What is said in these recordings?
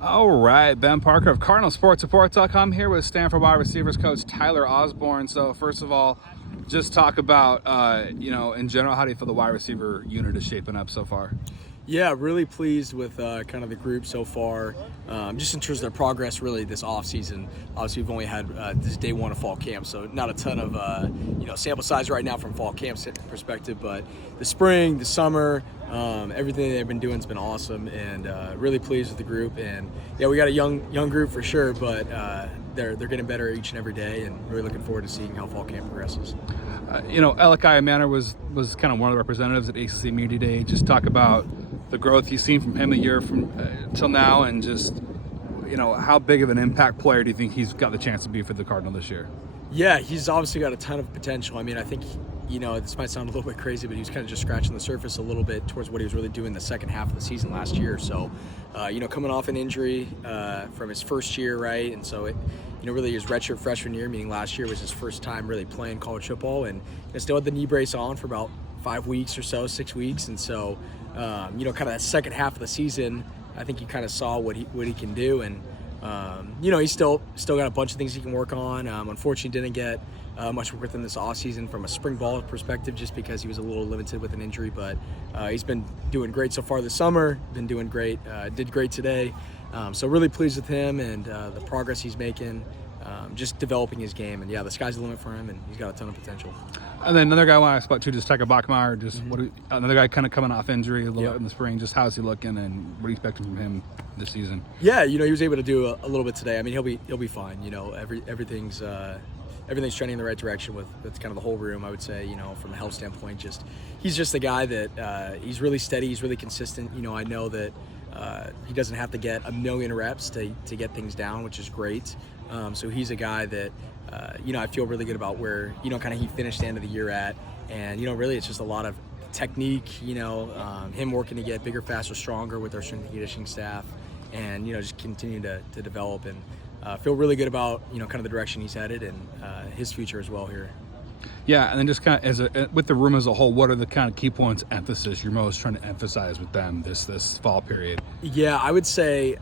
All right, Ben Parker of CardinalSportsReport.com here with Stanford wide receivers coach Tyler Osborne. So first of all, just talk about, in general, how do you feel the wide receiver unit is shaping up so far? Yeah, really pleased with kind of the group so far. Just in terms of their progress, really this off season. Obviously, we've only had this day one of fall camp, so not a ton of sample size right now from fall camp perspective. But the spring, the summer, everything they've been doing has been awesome, and really pleased with the group. And yeah, we got a young group for sure, but they're getting better each and every day, and really looking forward to seeing how fall camp progresses. Elikai Manor was kind of one of the representatives at ACC Media Day. Just talk about the growth you've seen from him a year from till now, and just how big of an impact player do you think he's got the chance to be for the Cardinal this year? Yeah, he's obviously got a ton of potential. I mean, I think this might sound a little bit crazy, but he was kind of just scratching the surface a little bit towards what he was really doing the second half of the season last year. So, coming off an injury from his first year, right, and so really his redshirt freshman year, meaning last year was his first time really playing college football, and still had the knee brace on for about 5 weeks or so, 6 weeks, and so kind of that second half of the season, I think you kind of saw what he can do, and he's still got a bunch of things he can work on. Unfortunately, didn't get much work with him this offseason from a spring ball perspective, just because he was a little limited with an injury, but he's been doing great so far this summer, been doing great, did great today. So really pleased with him and the progress he's making, just developing his game. And yeah, the sky's the limit for him, and he's got a ton of potential. And then another guy I want to ask about too, just Tyler Bachmeyer, another guy kind of coming off injury a little bit in the spring. Just how's he looking, and what are you expecting from him this season? Yeah, he was able to do a little bit today. I mean, he'll be fine. Everything's trending in the right direction with kind of the whole room, I would say, from a health standpoint. He's just a guy that he's really steady, he's really consistent. I know that he doesn't have to get a million reps to get things down, which is great. So he's a guy that, I feel really good about where, kind of he finished the end of the year at. And, really it's just a lot of technique, him working to get bigger, faster, stronger with our strength and conditioning staff, and, just continue to develop, and feel really good about, kind of the direction he's headed, and his future as well here. Yeah, and then just kind of with the room as a whole, what are the kind of key points, emphasis you're most trying to emphasize with them this fall period? Yeah, I would say,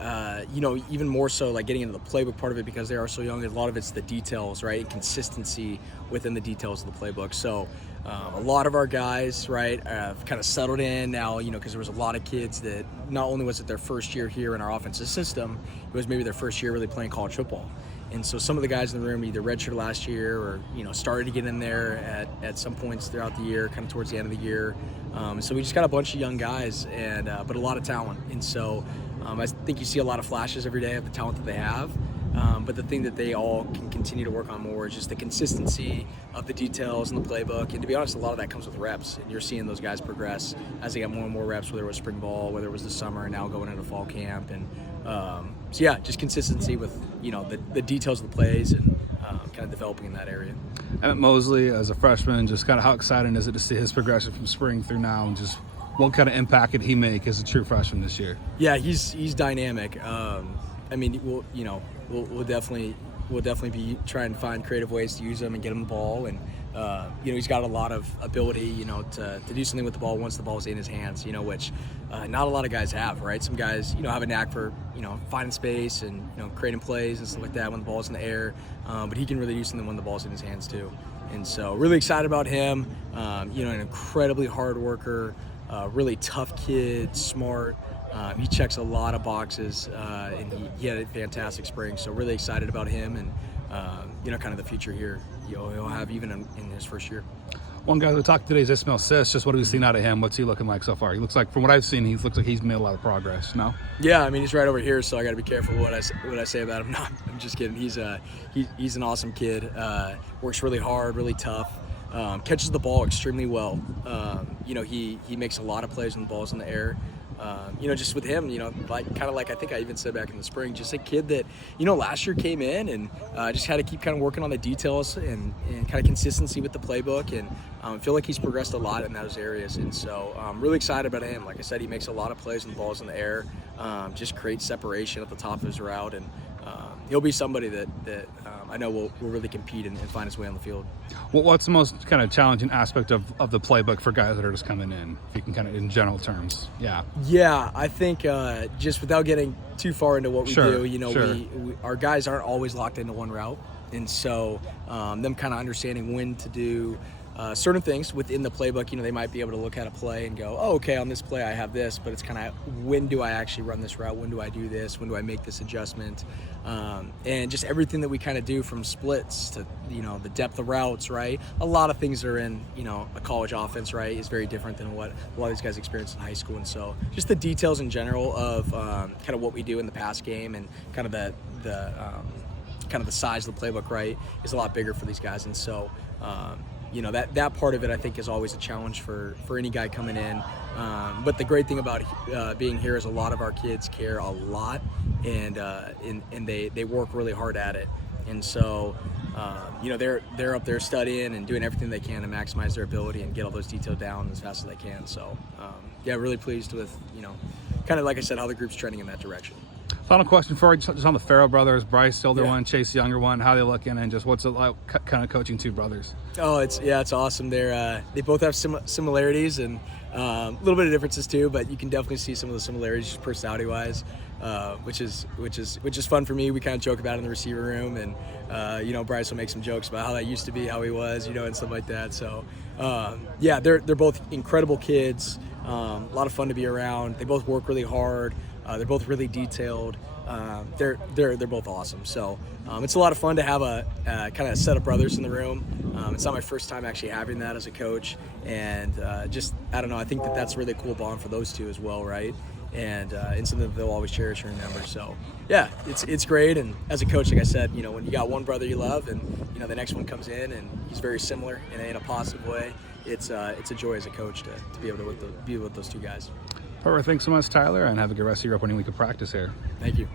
even more so like getting into the playbook part of it, because they are so young. A lot of it's the details, right? Consistency within the details of the playbook. So a lot of our guys, right, have kind of settled in now, because there was a lot of kids that not only was it their first year here in our offensive system, it was maybe their first year really playing college football. And so some of the guys in the room either redshirted last year or, started to get in there at some points throughout the year, kind of towards the end of the year. So we just got a bunch of young guys, and but a lot of talent. And so I think you see a lot of flashes every day of the talent that they have. But the thing that they all can continue to work on more is just the consistency of the details in the playbook. And to be honest, a lot of that comes with reps. And you're seeing those guys progress as they get more and more reps, whether it was spring ball, whether it was the summer, and now going into fall camp. And so yeah, just consistency with, the details of the plays, and kind of developing in that area. Emmett Mosley, as a freshman, just kind of how exciting is it to see his progression from spring through now, and just what kind of impact did he make as a true freshman this year? Yeah, he's dynamic. I mean, we'll definitely be trying to find creative ways to use him and get him the ball, and he's got a lot of ability, to do something with the ball once the ball's in his hands, which not a lot of guys have, right? Some guys, have a knack for, finding space and, creating plays and stuff like that when the ball's in the air, but he can really do something when the ball's in his hands too. And so really excited about him, an incredibly hard worker, really tough kid, smart. He checks a lot of boxes, and he had a fantastic spring. So really excited about him, and kind of the future here he'll have even in his first year. One guy we talked today is Ismail Sis. Just what have we seen out of him? What's he looking like so far? He looks like, from what I've seen, he looks like he's made a lot of progress. No? Yeah, I mean, he's right over here, so I got to be careful what I say about him. No, I'm just kidding. He's an awesome kid. Works really hard, really tough. Catches the ball extremely well. He makes a lot of plays when the ball's in the air. Just with him, like I think I even said back in the spring, just a kid that, last year came in and just had to keep kind of working on the details and kind of consistency with the playbook, and feel like he's progressed a lot in those areas. And so I'm really excited about him. Like I said, he makes a lot of plays when the ball's in the air, just creates separation at the top of his route, and he'll be somebody that I know will really compete and find his way on the field. What's the most kind of challenging aspect of the playbook for guys that are just coming in, if you can kind of, in general terms? Yeah, I think just without getting too far into what we do, we our guys aren't always locked into one route, and so them kind of understanding when to do certain things within the playbook. They might be able to look at a play and go, oh, okay, on this play I have this, but it's kind of when do I actually run this route? When do I do this? When do I make this adjustment? And just everything that we kind of do from splits to, the depth of routes, right? A lot of things are in, a college offense, right, is very different than what a lot of these guys experience in high school. And so just the details in general of kind of what we do in the pass game and kind of the size of the playbook, right, is a lot bigger for these guys. And so, that part of it, I think, is always a challenge for any guy coming in. But the great thing about being here is a lot of our kids care a lot, and they work really hard at it. And so, they're up there studying and doing everything they can to maximize their ability and get all those details down as fast as they can. So, really pleased with, kind of like I said, how the group's trending in that direction. Final question for you, just on the Farrell brothers, Bryce, the older one, Chase, the younger one, how they looking, and just what's it like kind of coaching two brothers? Oh, it's awesome. They both have similarities and a little bit of differences too, but you can definitely see some of the similarities just personality-wise, which is fun for me. We kind of joke about it in the receiver room, and Bryce will make some jokes about how that used to be, how he was, and stuff like that. So they're both incredible kids, a lot of fun to be around. They both work really hard. They're both really detailed. They're both awesome. So it's a lot of fun to have a kind of set of brothers in the room. It's not my first time actually having that as a coach, and I don't know. I think that's a really cool bond for those two as well, right? And something that they'll always cherish and remember. So it's great. And as a coach, like I said, when you got one brother you love, and the next one comes in and he's very similar in a positive way, it's a joy as a coach to be able to be with those two guys. Perfect. Thanks so much, Tyler, and have a good rest of your opening week of practice here. Thank you.